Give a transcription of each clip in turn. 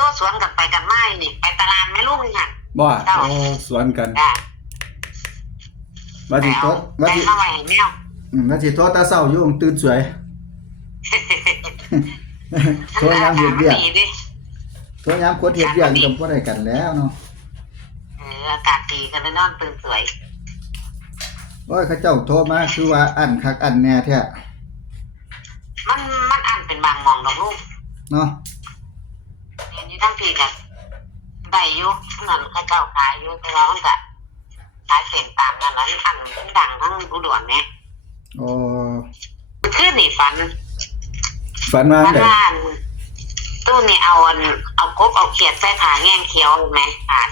ก็สวนกันไปกันไม้นี่ไปตลาดแม่ลุงค่ะบ่โอ้สวนกันว่าสิโตว่าสิมาไว้ให้แมวว่าสิโตตาเช้าอยู่ตื่นสวยโทรยามเฮ็ดเวียกโทรยามคนเฮ็ดเวียกก็บ่ได้กันแล้วเนาะอากาศดีกันเลยนอนตื่นสวยโอ้ยเขาเจ้าโทรมาคือว่าอั้นคักอั้นแน่แท้มันอันเป็นบางมองดอกลูกเนาะเห็นอยู่ทั้งปีกันได้อยู่นั่นเขาเจ้าขายอยู่แต่ว่ามันก็ขายเส้นตามนั่นแหละอันดังทั้งอุดรเนี่ยโอ้คือนี่ฝันว่าได๋ตู้นี่เอากบเอาเขียดใส่ขาแง่งเขียวไหม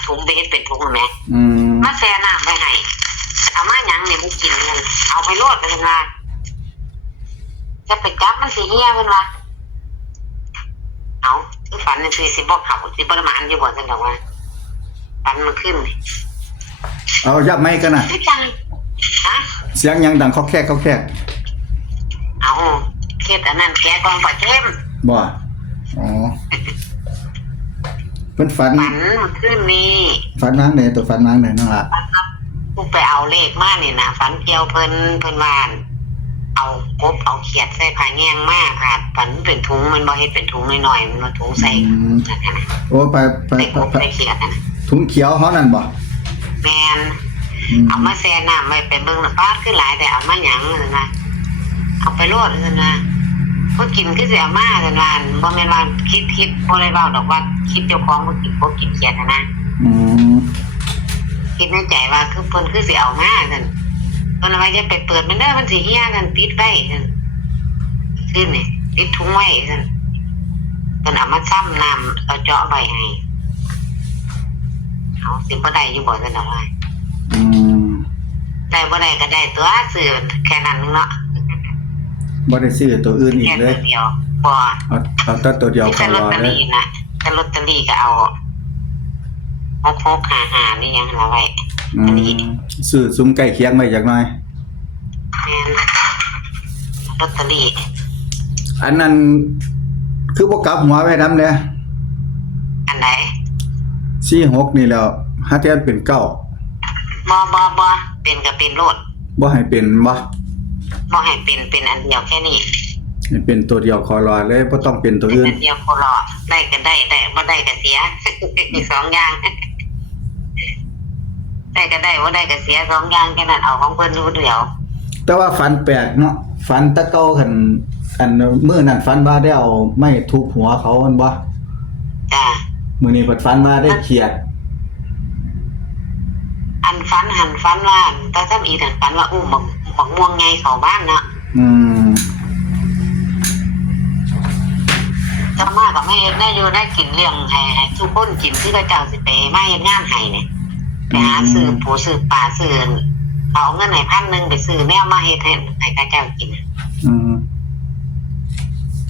ถุงไปเฮ็ดเป็นถุงไหมมาแช่น้ำไปให้เอามาหยังเนี่ยมันกินกันเอาไปโลดไปเพิ่นว่าจะไปจับมันสิเหี้ยเพิ่นว่าเอาคือฝันนี่สิบ่เข้าสิบ่มาอันอยู่บ่ซั่นดอกว่าฝันมันขึ้นเอายับไม้กันน่ะฮะเสียงหยังดังคอกแคกเอาเฮ็ดอันนั้นแกกองปลาเค็มบ่อ๋อเพิ่นฝันมันขึ้นนี่ฝันนางไหนตัวฝันนางไหนนั่นล่ะกูไปเอาเลขมานี่นะฝันเกี่ยวเพิ่นว่าเอากบเอาเขียดใส่ผ้าแง่งมาค่ะฝันเป็นถุงมันบ่เฮ็ดเป็นถุงน้อยๆมันถุงใส่นั่นน่ะโอ้ไปเขียดน่ะถุงเขียวเฮานั่นบ่แม่นเอามาแช่น้ำไว้ไปเบิ่งน่ะปาดคือหลายแต่เอามาหยังนั่นน่ะเอาไปโลดนั่นน่ะบ่กินคือสิเอามาซั่นว่าบ่แม่นว่าคิดบ่ได้เว้าดอกว่าคิดเจ้าของบ่กินเขียดนะคิดในใจว่าคือเพิ่นคือสิเอามาซั่นเพิ่นว่าจะไปเปิดมันเด้อมันสิเหี้ยกันปิดไว้ซั่นคือนี่ปิดถุงไว้ซั่นเพิ่นเอามาซ้ำน้ำเอาเจาะไว้ให้เอาสิบ่ได้อยู่บ่ซั่นดอกว่าได้บ่ได้ก็ได้ตัวซื้อแค่นั้นนึงเนาะบ่ได้ซื้อตัวอื่นอีกเลยเดียวบ่เอาแต่ตัวเดียวพอรอเลยนะแต่ลอตเตอรี่ก็เอา6655นี่ยังละไว้อันนี้ซื้อซุ้มใกล้เคียงไว้จักหน่อยลอตเตอรี่อันนั้นคือบ่กลับหัวไว้นำเด้อันไหน46นี่แล้วหาแทนเป็น9บ่เป็นก็เป็นโลดบ่ให้เป็นบ่ให้เป็นอันเดียวแค่นี้ให้เป็นตัวเดียวคอรอเลยบ่ต้องเป็นตัวอื่นอันเดียวคอรอได้ก็ได้บ่ได้ก็เสียมี2อย่างได้ก็ได้บ่ได้ก็เสีย2อย่างแค่นั้นเอาของเพิ่นรู้เดียวแต่ว่าฝันแปลกเนาะฝันตะเก่าคั่นอันมื้อนั้นฝันว่าได้เอาไม้ทุบหัวเขามันบ่จ้ะมื้อนี้เพิ่นฝันว่าได้เขียดอันฝันว่าตาซ้ำอีนั่นฝันว่าอุ้มบักม่วงไงเข้าบ้านเนาะจะมากับแม่เฮ็ดได้อยู่ได้กินเลี้ยงให้ทุกคนกินคือเขาเจ้าสิไปมาเฮ็ดงานให้เนี่ยไปหาซื้อปูซื้อปลาซื้อเอาเงินให้1,000ไปซื้อแนวมาเฮ็ดให้เขาเจ้ากิน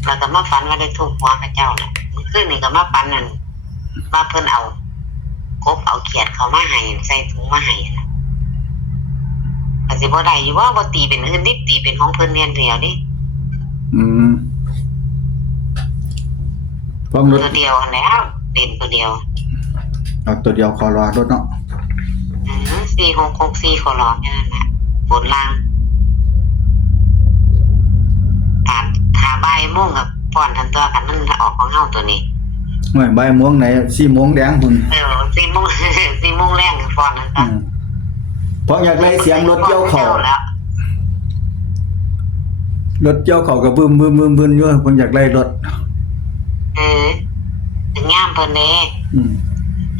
แล้วก็มาฝันว่าได้ทุบหัวเขาเจ้าแหละคืนนี้ก็มาฝันนั่นว่าเพิ่นเอากบเอาเขียดเขามาให้ใส่ถุงมาให้ก็สิบ่ได้อยู่ว่าบ่ตีเป็นอื่นดิตีเป็นของเพิ่นเรียนเดียวดิพร้อมรถตัวเดียวแล้วเป็นตัวเดียวเอาตัวเดียวคอรอรถเนาะ4664ขอรอแค่นั้นแหละบนล่างถ้าบ่ายโมงกับป้อนทันตัวกันมันออกของเฮาตัวนี้ไม่บ่ายโมงไหน4โมงแดงพุ่น4โมง4โมงแรงป้อนนั่นก็เพราะอยากได้เสียงรถเกี่ยวเข้ารถเกี่ยวเข้าก็บึ้มๆๆๆอยู่เพิ่นอยากได้รถถึงงามเพิ่นเด้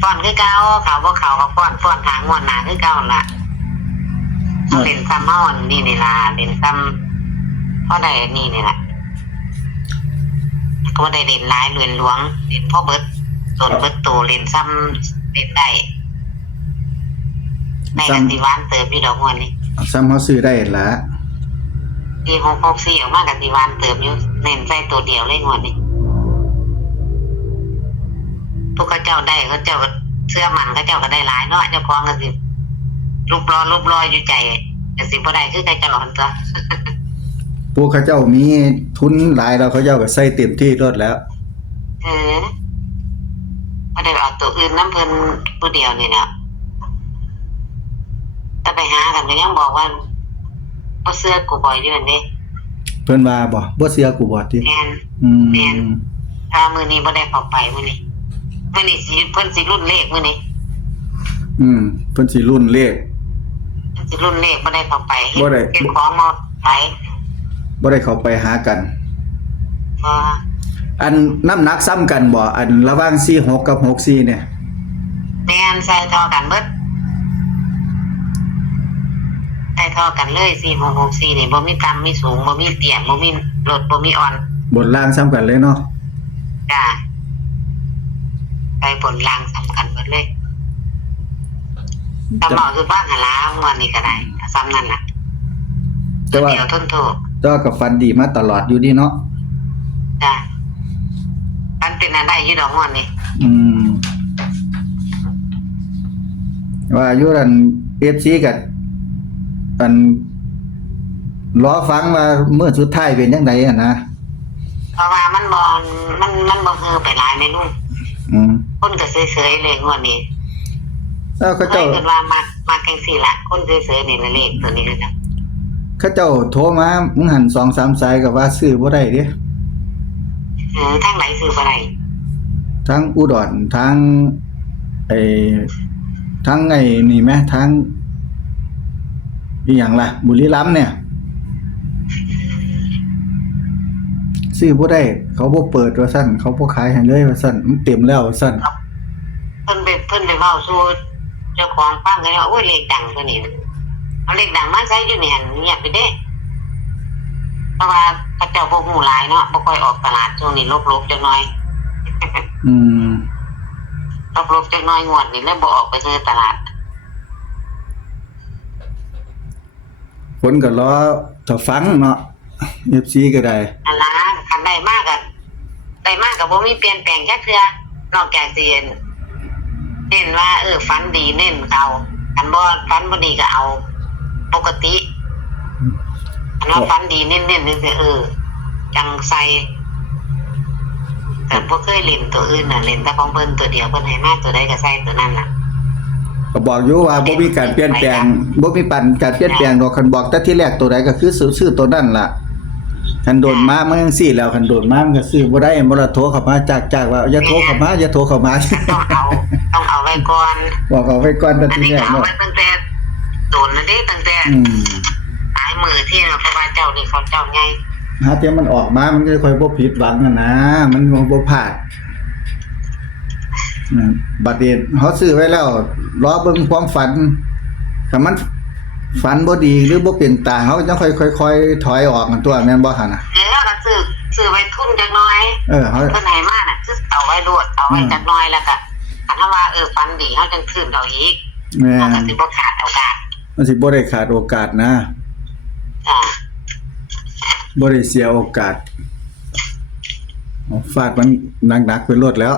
ป้อนคือเก่าเขาบ่เข้าก็ป้อนทางงวดหน้าคือเก่าล่ะเล่นซ้ำเฮานี่ล่ะเล่นซ้ำพอได้นี่ล่ะก็ได้เล่นหลายเล่นหลวงเล่นพ่อเบิดส่วนเบิดโตเล่นซ้ำเล่นได้กันสิหวานเติบอยู่ดอกงวดนี้ซ้ำเฮาซื้อได้ล่ะ4664ออกมากันสิหวานเติบอยู่เน้นใส่ตัวเดียวเลยงวดนี้พวกเขาเจ้าได้เขาเจ้าเสื้อมันเขาเจ้าก็ได้หลายเนาะเจ้าของก็สิรูปรออยู่ใจก็สิบ่ได้คือเขาเจ้าหั่นตัวพวกเขาเจ้ามีทุนหลายแล้วเขาเจ้าก็ใส่เต็มที่รถแล้ว บ่ได้เอาตัวอื่นน้ำเพิ่นผู้เดียวนี่แหละแต่ไปหากันก็ยังบอกว่าบ่เชื่อกูบ่อยอยู่นั่นเด้ เพิ่นว่าบ่เชื่อกูบ่ติ แม่น อืม แม่น ถ้ามื้อนี้บ่ได้เข้าไปมื้อนี้สิเพิ่นสิรุ่นเลขมื้อนี้ เพิ่นสิรุ่นเลข เพิ่นสิรุ่นเลขบ่ได้เข้าไป บ่ได้ เก็บของมาไป บ่ได้เข้าไปหากัน บ่ อันน้ำหนักซ้ำกันบ่อันระหว่าง46กับ64เนี่ย แม่นใส่เท่ากันเบิดใส่เท่ากันเลย4664นี่บ่มีต่ำมีสูงบ่มีเตี้ยบ่มีลดบ่มีอ่อน บนล่างซ้ำกันเลยเนาะ จ้าไปบนล่างสำคัญเบิดเลยตำหมอคือบ้านหาล้างวันนี้ก็ได้ซ้ำนั่นล่ะ แต่ว่า เดี๋ยวทนโทษ แต่ว่าก็ฟันดีมาตลอดอยู่ดีเนาะ จ้ามันเป็นอะไรอยู่ดอกม่อนนี่ ว่าอยู่นั่น FC ก็อันรอฟังว่ามื้อสุดท้ายเป็นจังไดอ่ะนะ เพราะว่ามันบ่เฮือไปหลายในลูก อืม คนก็เฉยๆเลยงวดนี้ แล้วเขา เค เจ้าย คิดว่ามาจังซี่ล่ะคนเฉยๆนี่ละเลขตัวนี้นะ เขาเจ้าโทรมามึงหัน2-3 สายก็ว่าซื้อบ่ได้เด้ ทางไหนซื้อบ่ได้ ทั้งอุดรทั้งไอ้ทั้งไอ้นี่แหมทั้งอีหยังล่ะบุรีรัมย์เนี่ยซื้อบ่ได้เขาบ่เปิดว่าซั่นเขาบ่ขายให้เลยว่าซั่นมันเต็มแล้วว่าซั่น เพิ่นไปเว้าสู่เจ้าของฟังกันว่าโอ้ยเลขดังตัวนี้เอาเลขดังมาใช้อยู่นี่หั่นเงียบไปเด้เพราะว่าเขาเจ้าบ่ฮู้หลายเนาะบ่ค่อยออกตลาดช่วงนี้ลบๆจักหน่อย อืม ลบๆจักหน่อยงวดนี้เลยบ่ออกไปซื้อตลาด คนก็รอถ้าฟังเนาะ FC ก็ได้ อันละคันได้มากก็บ่มีเปลี่ยนแปลงจักเทื่อนอกจากสิเน้นว่าฝันดีเน้นเอาคันบ่ฝันบ่ดีก็เอาปกติอันว่าฝันดีเน้นๆนี่สิจังใส่แต่บ่เคยเล่นตัวอื่นน่ะเล่นแต่ของเพิ่นตัวเดียวเพิ่นให้มาตัวใดก็ใส่ตัวนั้นล่ะ ก็บอกอยู่ว่าบ่มีการเปลี่ยนแปลงบ่มีการเปลี่ยนแปลงดอกคันบอกแต่ที่แรกตัวใดก็คือซื้อตัวนั้นล่ะคันโดนมามันจังซี่แล้วคันโดนมามันก็ซื้อบ่ได้บ่ละโทรเข้ามาจากว่าอย่าโทรเข้ามาอย่าโทรเข้ามา ต้องเอาไว้ก่อน บอกเอาไว้ก่อนแต่ อัน ที่ นี้ แร ก็ ก เอา เนาะ ไว้ตั้งแต่โดนแล้วเด้ตั้งแต่ อืม หลายมือที่เพราะว่าเจ้านี่เขาเจ้าไง หาเที่ยมันออกมามันก็ค่อยบ่ผิดหวังอะนะมันบ่พลาดบัดนี้เฮาซื้อไว้แล้วรอเบิ่งความฝันถ้ามันฝันบ่ดีหรือบ่เป็นตาเฮาจังค่อยๆถอยออกกันตัวแม่นบ่หั่นน่ะ แล้วก็ซื้อไว้ทุนจักหน่อย เฮา เพิ่นให้มาน่ะคือเอาไว้รวดเอาไว้จักหน่อยแล้วก็คันว่าฟันดีเฮาจังคืนเอาอีก แม่ เฮาก็ น สิบ่ขาดโอกาส มันสิบ่ได้ขาดโอกาสนะ จ้า บ่ได้เสียโอกาสฟาดมันหนักๆไปโลดแล้ว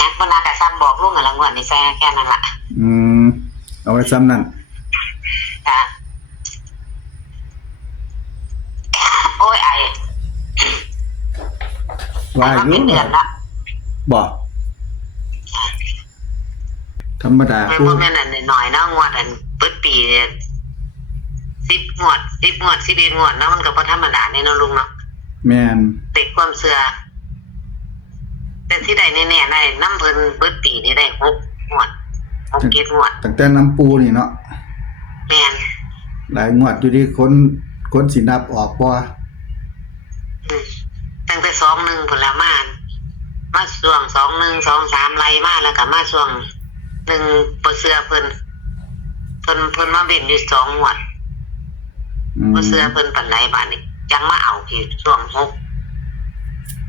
นักบ่น่าก็ซ้ำบอกลุงอะละงวดนี่ใส่แค่นั้นล่ะ เอาไว้ซ้ำนั่น จ้าโอ้ยไอ ว่าอยู่ เป็นเดือนละ บ่ธรรมดา มัน ผู้ บ่แม่นอันน้อยๆเนาะงวดอันเปิดปีเนี่ย10 งวด 11 งวดเนาะมันก็บ่ธรรมดานี่เนาะลุงเนาะ แม่น เด็กความเชื่อแต่ที่ใดแน่ๆได้น้ำเพิ่นเปิดปีนี่ได้6 งวด6 7 งวด ตั้งแต่น้ำปูนี่เนาะ แม่น หลายงวดอยู่ที่คนสินับออกบ่ ตั้งแต่21พุ่นละมาช่วง21 23ไล่มาแล้วก็มาช่วง1บ่เชื่อเพิ่นมาเว้นอยู่2 งวดบ่เชื่อเพิ่นปานใดบาดนี้จังมาเอาที่ช่วง6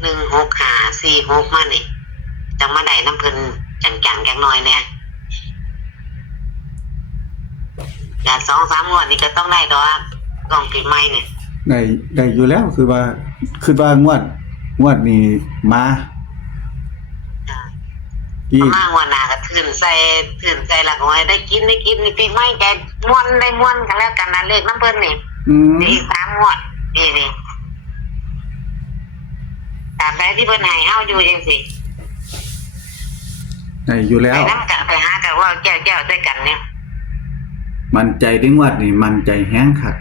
1 6 5 4 6มานี่จังมาได้น้ำเพิ่นจังๆจักหน่อยแน่อย่า2-3 งวดนี่ก็ต้องได้ดอกต้องปีใหม่นี่ ได้อยู่แล้วคือว่างวดนี้มาอีก มางวดหน้าก็ทื่นใส่ละก็ให้ได้กินนี่ปีใหม่แกม่วนได้ม่วนกันแล้วกันนะเลขน้ำเพิ่นนี่อีก3 งวดนี่ตามใดที่เพิ่นให้เฮาอยู่จังซี่ ได้อยู่แล้ ไป ว น้ำกันไปหากันว่าแก้วด้วยกันเนี่ย มันใจถึงวัดนี่มันใจแห้งคัก